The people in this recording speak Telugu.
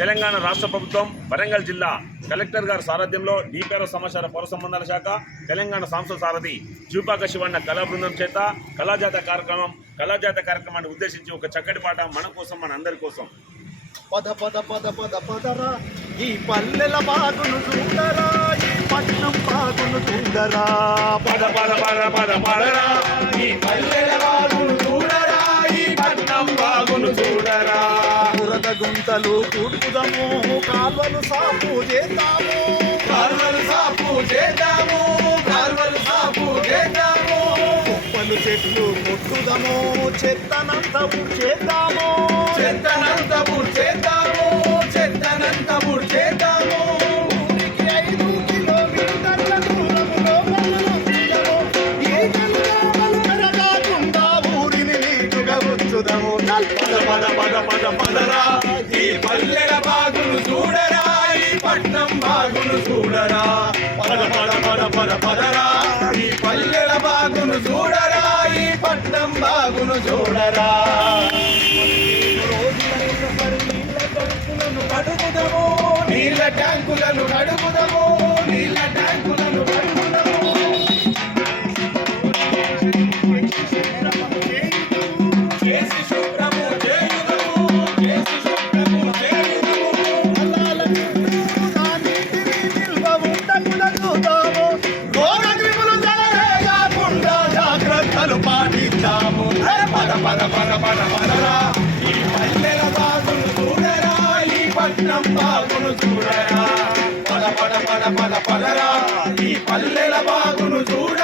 తెలంగాణ రాష్ట్ర ప్రభుత్వం వరంగల్ జిల్లా కలెక్టర్ గారి సారథ్యంలో డిపిఆర్ఓ సమాచార పౌర సంబంధాల శాఖ తెలంగాణ సంస్థ సారథి చూపాక శివన్న కళా బృందం చేత కళాజాత కార్యక్రమాన్ని ఉద్దేశించి ఒక చక్కటి పాట మన కోసం, మన అందరి కోసం. పద పద పద పద పదరా ఈ పల్లెల బాగును చూడరా, ఈ పట్నం బాగును చూడరా. పద పద పద పద పదరా ఈ పల్లెల బాగును చూడరా, ఈ పట్నం బాగును చూడరా. బురద గుంతలు కూడుకుదము, కాల్వలు సాపు చేద్దాము, కాల్వలు సాపు చేద్దాము, కాల్వలు సాపు చేద్దాము. కుప్పలు చెట్లు కొట్టుదము, చెత్తనంత చేద్దాము, చెత్తనంత చేద్దాము, చెత్తనంత చేద్దాము. ఊరికి 5 కిలోమీటర్ల దూరములో పల్లెలు ఏ కలుగాలు పెరగకుండా ఊరిని నీటుగా ఉంచుదాము. పద పద పద పద పదరా ఈ పల్లెల బాగును చూడరా, ఈ పట్నం బాగును చూడరా. పద పద పద పద పదరా ఈ పల్లెల బాగును చూడరా, ఈ పట్నం బాగును చూడరా. నీళ్ళ ట్యాంకులను కడుగుదము, నీళ్ళ ట్యాంకులను కడుగుదము. చేసి శుభ్రము చేయుదము, చేసి శుభ్రము చేయుదము. రోగగ్రిములు జరగకుండా జాగ్రత్తలు పాటిద్దాము. పద పద పద పద పదరా ఈ పల్లెల బాగును చూడరా, ఈ పట్నం బాగును చూడరా. పద పద పద పద పదరా ఈ పల్లెల బాగును చూడరా.